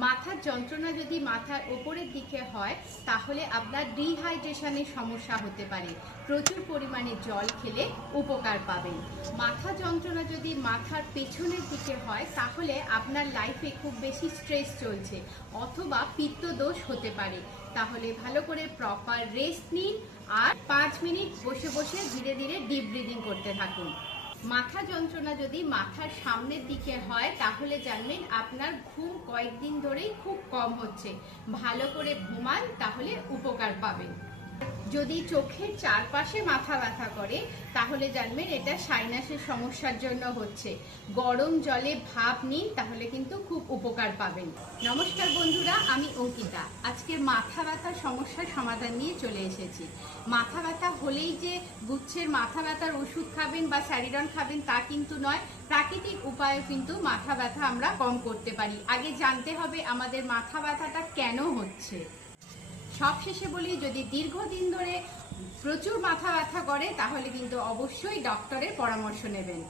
মাথার যন্ত্রণা যদি মাথার উপরের দিকে হয় তাহলে আপনার ডিহাইড্রেশনের সমস্যা হতে পারে। প্রচুর পরিমাণে জল খেলে উপকার পাবেন। মাথা যন্ত্রণা যদি মাথার পেছনের দিকে হয় তাহলে আপনার লাইফে খুব বেশি স্ট্রেস চলছে অথবা পিত্তদোষ হতে পারে। তাহলে ভালো করে প্রপার রেস্ট নিন আর 5 মিনিট বসে বসে ধীরে ধীরে ডিপ ব্রিদিং করতে থাকুন। মাথা যন্ত্রণা যদি মাথার সামনের দিকে হয় তাহলে জানবেন আপনার ঘুম কয়েকদিন ধরেই খুব কম হচ্ছে। ভালো করে ঘুমান তাহলে উপকার পাবেন। যদি চোখের চারপাশে মাথা ব্যথা করে তাহলে জানবেন এটা সাইনাসের সমস্যার জন্য হচ্ছে। গরম জলে ভাপ নিন তাহলে কিন্তু খুব উপকার পাবেন। নমস্কার বন্ধুরা, আমি অঙ্কিতা। আজকে মাথা ব্যথার সমস্যার সমাধান নিয়ে চলে এসেছি। মাথা ব্যথা হলেই যে গুচ্ছের মাথা ব্যথার ওষুধ খাবেন বা স্যারিডন খাবেন তা কিন্তু নয়। প্রাকৃতিক উপায়ে কিন্তু মাথা ব্যথা আমরা কম করতে পারি। আগে জানতে হবে আমাদের মাথা ব্যথাটা কেন হচ্ছে। সবশেষে বলি, যদি দীর্ঘদিন ধরে প্রচুর মাথা ব্যথা করে তাহলে কিন্তু অবশ্যই ডক্টরের পরামর্শ নেবেন।